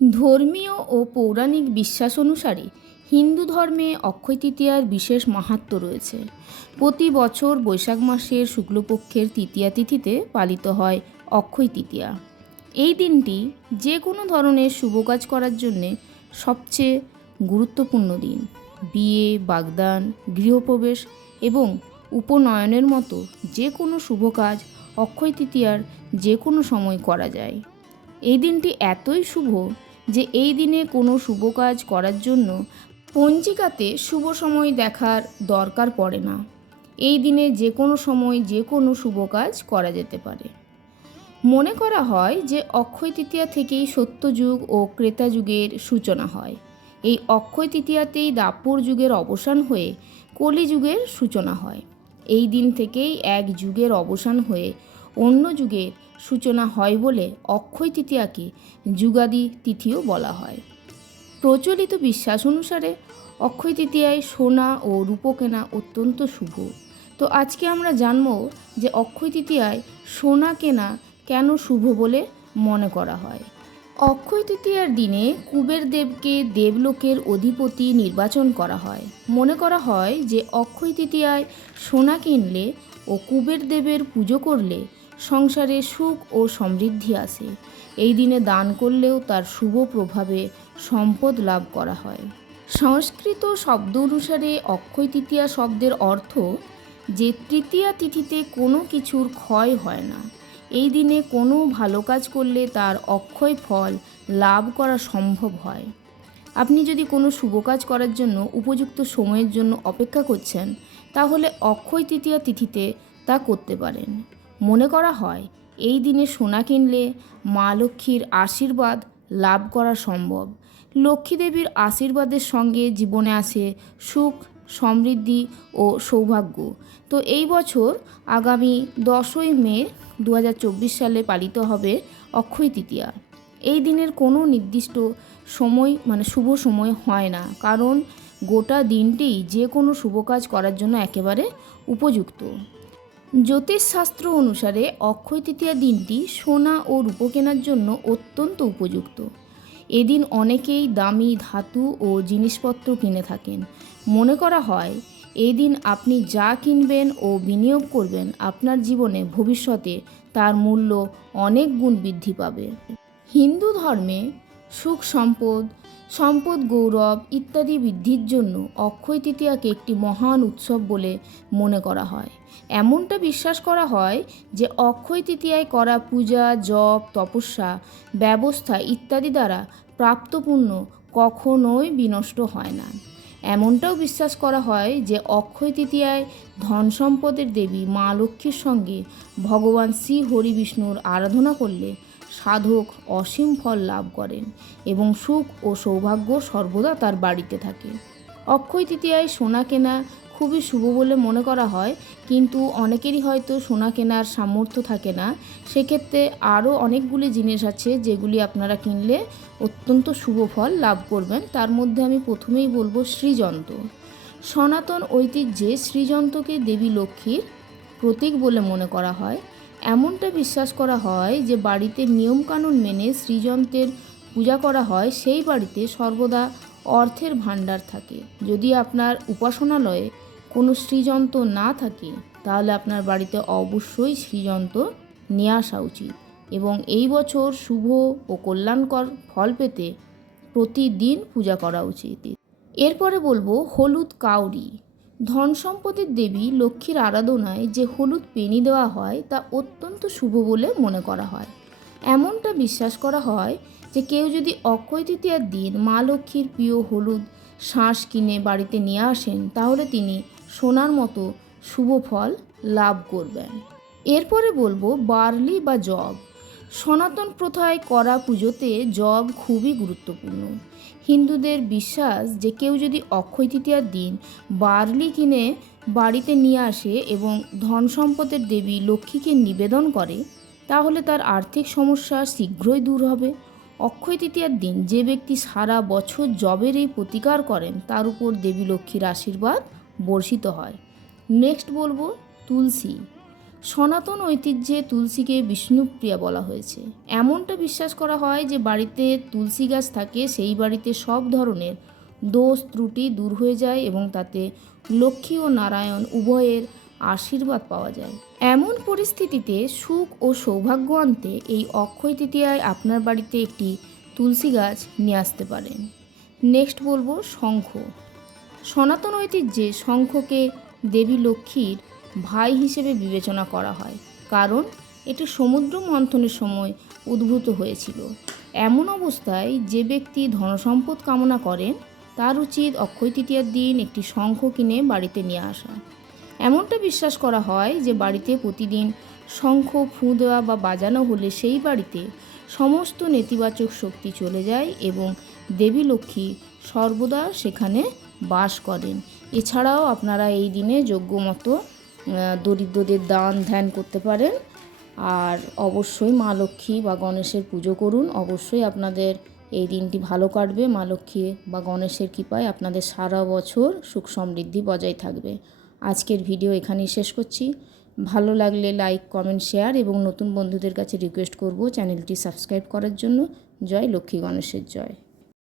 ধর্মীয় ও পৌরাণিক বিশ্বাস অনুসারে হিন্দু ধর্মে অক্ষয় তৃতীয়ার বিশেষ মাহাত্ম্য রয়েছে। প্রতি বছর বৈশাখ মাসের শুক্লপক্ষের তৃতীয়া তিথিতে পালিত হয় অক্ষয় তৃতীয়া। এই দিনটি যে কোনো ধরনের শুভ কাজ করার জন্যে সবচেয়ে গুরুত্বপূর্ণ দিন। বিয়ে, বাগদান, গৃহপ্রবেশ এবং উপনয়নের মতো যে কোনো শুভ কাজ অক্ষয় তৃতীয়ার যে কোনো সময় করা যায়। এই দিনটি এতই শুভ যে এই দিনে কোনো শুভ কাজ করার জন্য পঞ্জিকাতে শুভ সময় দেখার দরকার পড়ে না। এই দিনে যে কোনো সময় যে কোনো শুভ কাজ করা যেতে পারে। মনে করা হয় যে অক্ষয় তৃতীয়া থেকেই সত্যযুগ ও ক্রেতা যুগের সূচনা হয়। এই অক্ষয় তৃতীয়াতেই দাপর যুগের অবসান হয়ে কলি যুগের সূচনা হয়। এই দিন থেকেই এক যুগের অবসান হয়ে অন্য যুগের সূচনা হয় বলে অক্ষয় তৃতীয়াকে যুগাদি তিথিও বলা হয়। প্রচলিত বিশ্বাস অনুসারে অক্ষয় তৃতীয়ায় সোনা ও রূপো কেনা অত্যন্ত শুভ। তো আজকে আমরা জানব যে অক্ষয় তৃতীয়ায় সোনা কেনা কেন শুভ বলে মনে করা হয়। অক্ষয় তৃতীয়ার দিনে কুবের দেবকে দেবলোকের অধিপতি নির্বাচন করা হয়। মনে করা হয় যে অক্ষয় তৃতীয়ায় সোনা কিনলে ও কুবের দেবের পুজো করলে সংসারে সুখ ও সমৃদ্ধি আসে এই দিনে দান করলেও তার শুভ প্রভাবে সম্পদ লাভ করা হয়। সংস্কৃত শব্দ অনুসারে অক্ষয় তৃতীয়া শব্দের অর্থ, যে তৃতীয়া তিথিতে কোনো কিছুর ক্ষয় হয় না। এই দিনে কোনো ভালো কাজ করলে তার অক্ষয় ফল লাভ করা সম্ভব হয়। আপনি যদি কোনো শুভ কাজ করার জন্য উপযুক্ত সময়ের জন্য অপেক্ষা করছেন, তাহলে অক্ষয় তৃতীয়া তিথিতে তা করতে পারেন। মনে করা হয়, এই দিনে সোনা কিনলে মা লক্ষ্মীর আশীর্বাদ লাভ করা সম্ভব। লক্ষ্মী দেবীর আশীর্বাদের সঙ্গে জীবনে আসে সুখ, সমৃদ্ধি ও সৌভাগ্য। তো এই বছর আগামী দশই মে দু হাজার চব্বিশ সালে পালিত হবে অক্ষয় তৃতীয়া। এই দিনের কোনো নির্দিষ্ট সময় মানে শুভ সময় হয় না, কারণ গোটা দিনটি যে কোনো শুভ কাজ করার জন্য একেবারে উপযুক্ত। জ্যোতিষশাস্ত্র অনুসারে অক্ষয় তৃতীয়া দিনটি সোনা ও রূপো কেনার জন্য অত্যন্ত উপযুক্ত। এদিন অনেকেই দামি ধাতু ও জিনিসপত্র কিনে থাকেন। মনে করা হয় এই দিন আপনি যা কিনবেন ও বিনিয়োগ করবেন আপনার জীবনে ভবিষ্যতে তার মূল্য অনেক গুণ বৃদ্ধি পাবে। হিন্দু ধর্মে সুখ সম্পদ সম্পদ, গৌরব ইত্যাদি বৃদ্ধির জন্য অক্ষয় তৃতীয়াকে একটি মহান উৎসব বলে মনে করা হয়। এমনটা বিশ্বাস করা হয় যে অক্ষয় তৃতীয়ায় করা পূজা, জপ, তপস্যা, ব্যবস্থা ইত্যাদি দ্বারা প্রাপ্ত পুণ্য কখনোই বিনষ্ট হয় না। এমনটাও বিশ্বাস করা হয় যে অক্ষয় তৃতীয়ায় ধন সম্পদের দেবী মা লক্ষ্মীর সঙ্গে ভগবান শ্রী হরি বিষ্ণুর আরাধনা করলে সাধক অসীম ফল লাভ করেন এবং সুখ ও সৌভাগ্য সর্বদা তার বাড়িতে থাকে। অক্ষয় তৃতীয়ায় সোনা কেনা খুবই শুভ বলে মনে করা হয়, কিন্তু অনেকেরই হয়তো সোনা কেনার সামর্থ্য থাকে না। সেক্ষেত্রে আরও অনেকগুলি জিনিস আছে যেগুলি আপনারা কিনলে অত্যন্ত শুভ ফল লাভ করবেন। তার মধ্যে আমি প্রথমেই বলব শ্রীযন্ত্র সনাতন ঐতিহ্যে শ্রীযন্ত্রকে দেবী লক্ষ্মীর প্রতীক বলে মনে করা হয়। এমনটা বিশ্বাস করা হয় যে বাড়িতে নিয়মকানুন মেনে শ্রীযন্ত্রের পূজা করা হয়, সেই বাড়িতে সর্বদা অর্থের ভাণ্ডার থাকে। যদি আপনার উপাসনালয়ে কোনো শ্রীযন্ত্র না থাকে, তাহলে আপনার বাড়িতে অবশ্যই শ্রীযন্ত্র নিয়ে আসা উচিত এবং এই বছর শুভ ও কল্যাণকর ফল পেতে প্রতিদিন পূজা করা উচিত। এরপরে বলব হলুদ কাউরি। ধন সম্পদের দেবী লক্ষ্মীর আরাধনায় যে হলুদ পেনি দেওয়া হয় তা অত্যন্ত শুভ বলে মনে করা হয়। এমনটা বিশ্বাস করা হয় যে কেউ যদি অক্ষয় তৃতীয়ার দিন মা লক্ষ্মীর প্রিয় হলুদ শাঁস কিনে বাড়িতে নিয়ে আসেন, তাহলে তিনি সোনার মতো শুভ ফল লাভ করবেন। এরপরে বলব বার্লি বা জব। সনাতন প্রথায় করা পুজোতে জব খুবই গুরুত্বপূর্ণ। হিন্দুদের বিশ্বাস যে কেউ যদি অক্ষয় তৃতীয়ার দিন বার্লি কিনে বাড়িতে নিয়ে আসে এবং ধন সম্পদের দেবী লক্ষ্মীকে নিবেদন করে, তাহলে তার আর্থিক সমস্যা শীঘ্রই দূর হবে। অক্ষয় তৃতীয়ার দিন যে ব্যক্তি সারা বছর জবের এই প্রতিকার করেন, তার উপর দেবী লক্ষ্মীর আশীর্বাদ বর্ষিত হয়। নেক্সট বলব তুলসী। সনাতন ঐতিহ্যে তুলসীকে বিষ্ণুপ্রিয়া বলা হয়েছে। এমনটা বিশ্বাস করা হয় যে বাড়িতে তুলসী গাছ থাকে, সেই বাড়িতে সব ধরনের দোষ ত্রুটি দূর হয়ে যায় এবং তাতে লক্ষ্মী ও নারায়ণ উভয়ের আশীর্বাদ পাওয়া যায়। এমন পরিস্থিতিতে সুখ ও সৌভাগ্য আনতে এই অক্ষয় তৃতীয়ায় আপনার বাড়িতে একটি তুলসী গাছ নিয়ে আসতে পারেন। নেক্সট বলব শঙ্খ। সনাতন ঐতিহ্যে শঙ্খকে দেবী লক্ষ্মীর ভাই হিসেবে বিবেচনা করা হয়, কারণ এটি সমুদ্র মন্থনের সময় উদ্ভূত হয়েছিল। এমন অবস্থায় যে ব্যক্তি ধনসম্পদ কামনা করেন, তার উচিত অক্ষয় তৃতীয়ার দিন একটি শঙ্খ কিনে বাড়িতে নিয়ে আসা। এমনটা বিশ্বাস করা হয় যে বাড়িতে প্রতিদিন শঙ্খ, ফুঁ দেওয়া বা বাজানো হলে সেই বাড়িতে সমস্ত নেতিবাচক শক্তি চলে যায় এবং দেবী লক্ষ্মী সর্বদা সেখানে বাস করেন। এছাড়াও আপনারা এই দিনে যোগ্য মতো দরিদ্রদের দান ধ্যান করতে পারেন। আর অবশ্যই মা লক্ষ্মী বা গণেশের পুজো করুন। অবশ্যই আপনাদের এই দিনটি ভালো কাটবে। মা লক্ষ্মী বা গণেশের কৃপায় আপনাদের সারা বছর সুখ সমৃদ্ধি বজায় থাকবে। আজকের ভিডিও এখানেই শেষ করছি। ভালো লাগলে লাইক, কমেন্ট, শেয়ার এবং নতুন বন্ধুদের কাছে রিকোয়েস্ট করব চ্যানেলটি সাবস্ক্রাইব করার জন্য। জয় লক্ষ্মী গণেশের জয়।